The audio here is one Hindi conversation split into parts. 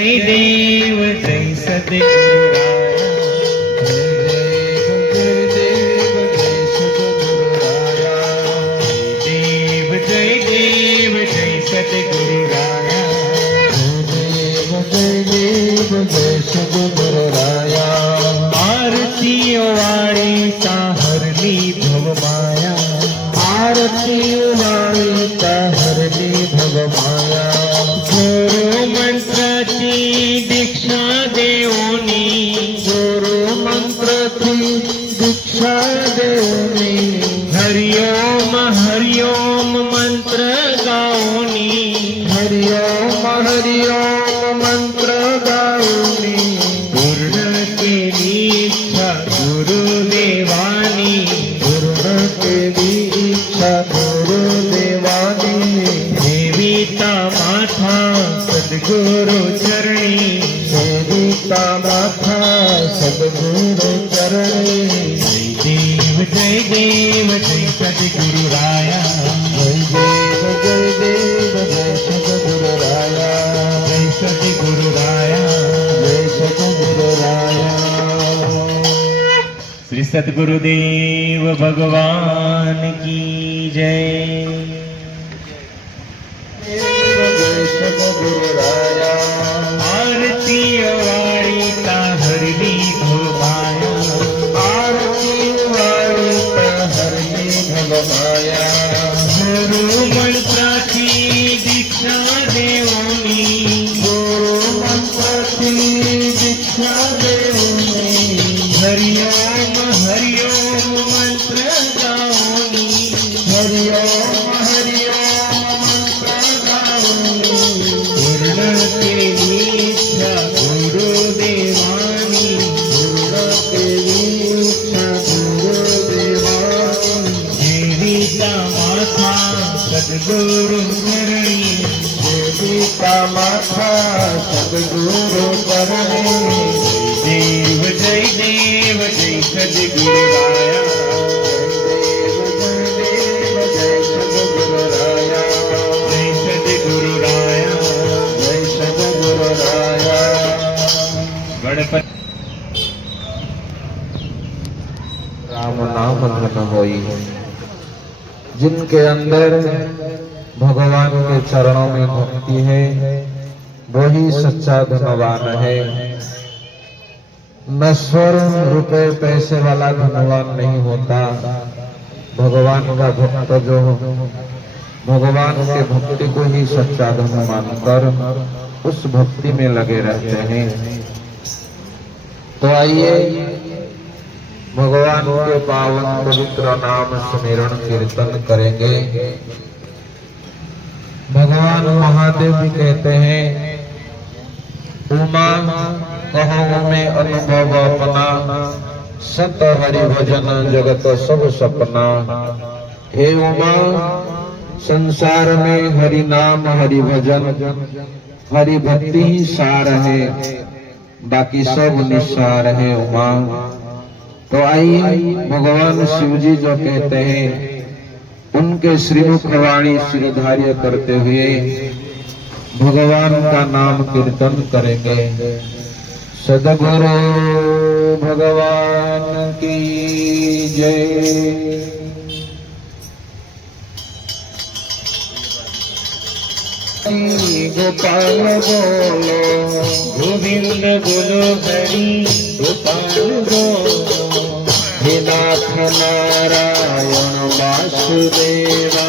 जय देव जय सद्गुरु आरतीओ वाणी हरली भव माया आरतीओ वाणी हरली भव माया गुरु मंत्र की दीक्षा देवनी गुरु मंत्र की दीक्षा देवनी हरिओम हरिओम मंत्र गाओनी हरिओम हरिओम मंत्र गाओनी पूर्ण केली इच्छा गुरुदेवानी पूर्ण केली इच्छा गुरुदेवानी देवीता माथा सद्गुरु चरणी देवीता माथा सद्गुरु चरणी जय देव जय सद्गुरु राया जय देव जय सद्गुरु राया जय सद्गुरु राया जय सद्गुरु राया। श्री सद्गुरुदेव भगवान की जय। जय सद्गुरु राया आरती वाणी हरली भवाया आरती वाणी हरली भवाया गुरु मंत्राची दीक्षा देवनी गुरु मंत्राची दीक्षा देवनी हरिओम हरिओम मंत्र गाओनी हरिओम हरिओम मंत्र गाओनी पूर्ण केली इच्छा गुरुदेवानी पूर्ण केली इच्छा गुरुदेवानी देवीता माथा सद्गुरु चरणी देवीता माथा सद्गुरु चरणी देव जय सद्गुरु राया जय सद्गुरु राया जय सद्गुरु राया जय सद्गुरु राया। गणपति राम नाम धन होई जिनके अंदर भगवान के चरणों में भक्ति है वही सच्चा धनवान है। नश्वर रुपए पैसे वाला धनवान नहीं होता। भगवान का भक्त जो भगवान के भक्ति को ही सच्चा धन मानकर उस भक्ति में लगे रहते हैं। तो आइए भगवान के पावन पवित्र नाम स्मरण कीर्तन करेंगे। भगवान महादेव भी कहते हैं उमा कहो में अनुभव अपना सत हरि भजन जगत सब सपना। हे उमा संसार में हरि नाम हरि भजन हरि भक्ति ही सार है बाकी सब निस्सार है उमा। तो आइए भगवान शिव जी जो कहते हैं उनके श्रीमुख वाणी श्रीधार्य करते हुए भगवान का नाम कीर्तन करेंगे। सद्गुरु भगवान की जय। गोपाल बोलो गोविंद बोलो हरि गोपाल बोलो हे नाथ नारायण वासुदेवा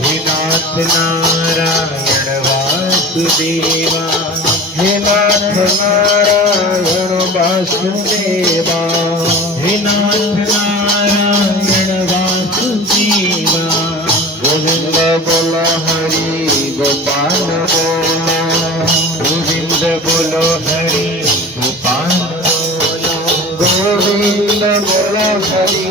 हे नाथ नारायण वासुदेवा हे नाथ नारायण वासुदेवा हे नाथ नारायण वासुदेवा गोविंद बोलो हरि गोपाल बोलो गोविंद बोलो हरि गोपाल बोलो गोविंद बोलो हरि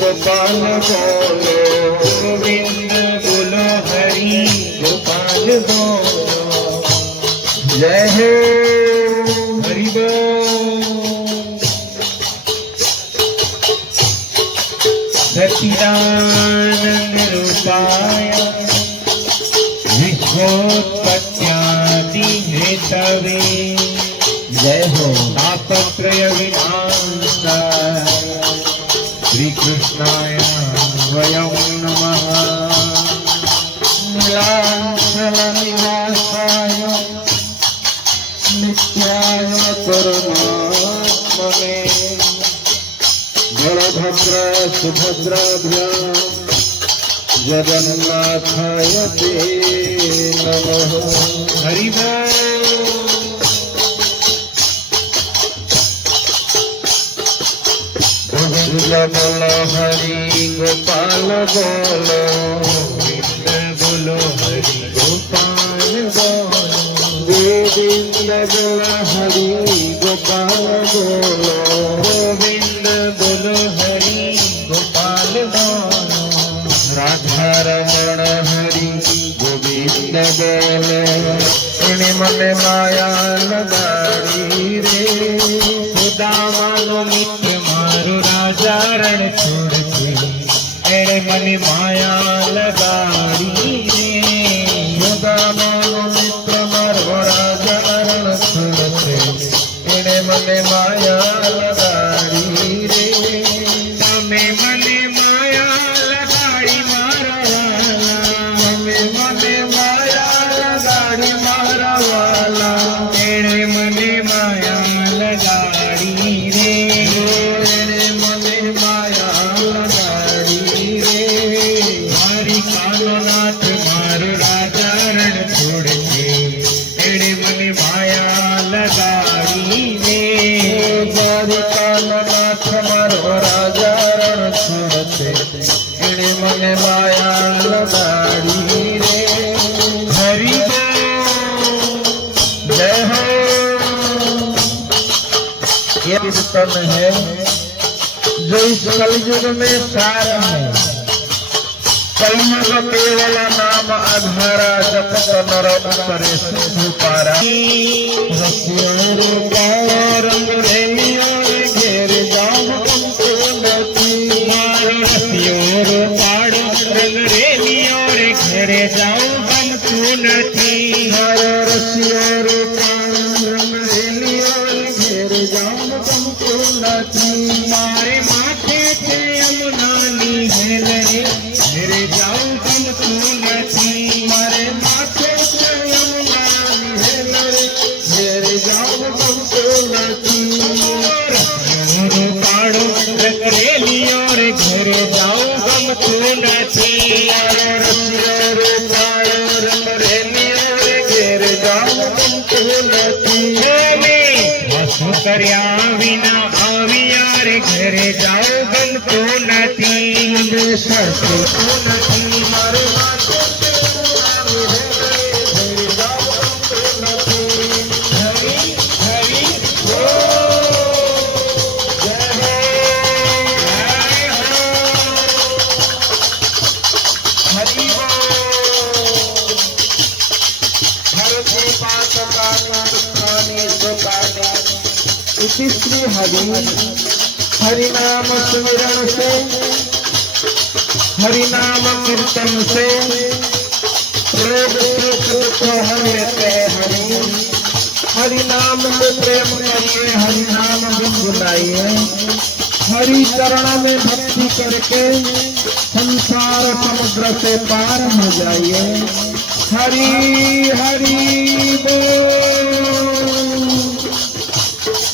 गोपाल बोलो गोविंद बोलो हरि गोपाल बोलो। जय हो हरि बोल। सच्चिदानंद रूपाय विश्वोत्पत्त्यादि हेतवे जय हो तापत्रय विनाशाय श्री कृष्णाय वयं नमः नीलाचल निवासाय नित्याय परमात्मने बलभद्र सुभद्राभ्यां जगन्नाथाय ते नमः। हरि बोल गोविंद बोलो हरि गोपाल बोलो गोविंद बोलो हरि गोपाल बोलो गोविंद बोलो हरि गोपाल बोलो गोविंद बोलो हरि गोपाल बोलो राधा रमण हरि गोविंद बोलो इने मने माया लगाड़ी रे સુદામાનો મિત્ર મારો રાજા રણ છોડશે એણે મને માયા લગાડી રે સુદામાનો મિત્ર મારો રાજા રણ છોડશે એણે મને માયા લગાડી રે તમે મને માયા લગાડી મારા વાલા તમે મને માયા લગાડી મારા વાલા એણે મને માયા લગાડી રે એણે મને માયા લગાડી રે મારી કાનોનાથ મારો રાજા રણ છોડશે એણે મને માયા લગાડી રે દ્વારિકાનાથ મારો રાજા રણ છોડશે એણે મને માયા લગાડી રે હરિ બોલ जय हो ये कीर्तन है जो इस कलयुग में सार है कलयुग केवल नाम आधारा जपत नर करे सिद्धि पारा रसियों पाओ रंग रेलियों घेर जाओ तुमको नती मारो रसियों पाड़ो रंग रेलियों घेर जाओ हमको नती हर रसियों रंग रेलियों घेर जाओ तुमको नथी मारे माथे पे यमुनानी हेल रे घेर जाओ हमको नती मारे माथे पे यमुनानी हेल रे घेर जाओ तुमको नथी रसियों पाड़ो रंग रेलियों घेर जाओ हमको नती કર્યા વિના આવ્યા રે ઘરે જાઓ ગમતો નથી सरसों नथी मारे माथे पे यमुनानी हेल रे घेर जाओ तुमको नथी હરી હરી इति श्री हरि हरिनाम सुमिरण से हरिनाम कीर्तन से रोग सुख हरते हरि हरिनाम में प्रेम करिए हरिनाम गुनगुनाइए हरि चरण में भक्ति करके संसार समुद्र से पार हो जाइए हरि हरि बोल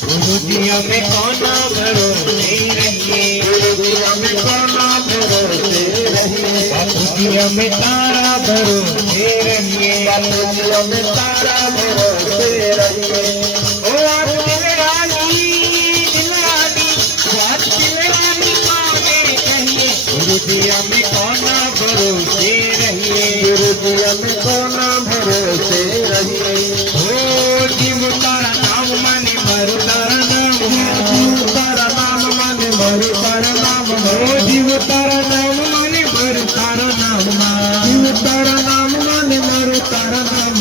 गुरुजियों में कोना भरोसे रहिए गुरुजियों में कोना भरोसे रहिए बापूजियों में तारा भरोसे रहिए बापूजियों में तारा भरोसे रहिए ओ आप दिलरानी बात दिलरानी माने कहिए गुरुजियों में कोना भरोसे रहिए गुरुजियों में कोना भरोसे रहिए ओ जीव तारा नाम माने मरु तारा नाम तारा नाम माने मरु तारा नाम ओ जीव तारा नाम माने मरु तारा नाम जीव तारा नाम माने मरु तारा नाम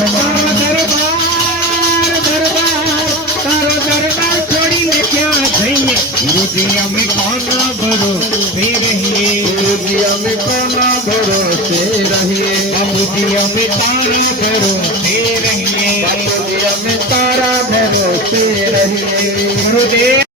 तारा दरबार छोड़ी ने क्या चाहिए गुरुजिया में कोना भरोसे रहिए गुरुजियों में कोना भरोसे रहिए बाबूजिया में तारा भरोसे रहिए गुरुजी हमें तारा भरोसे रहिए गुरुदेव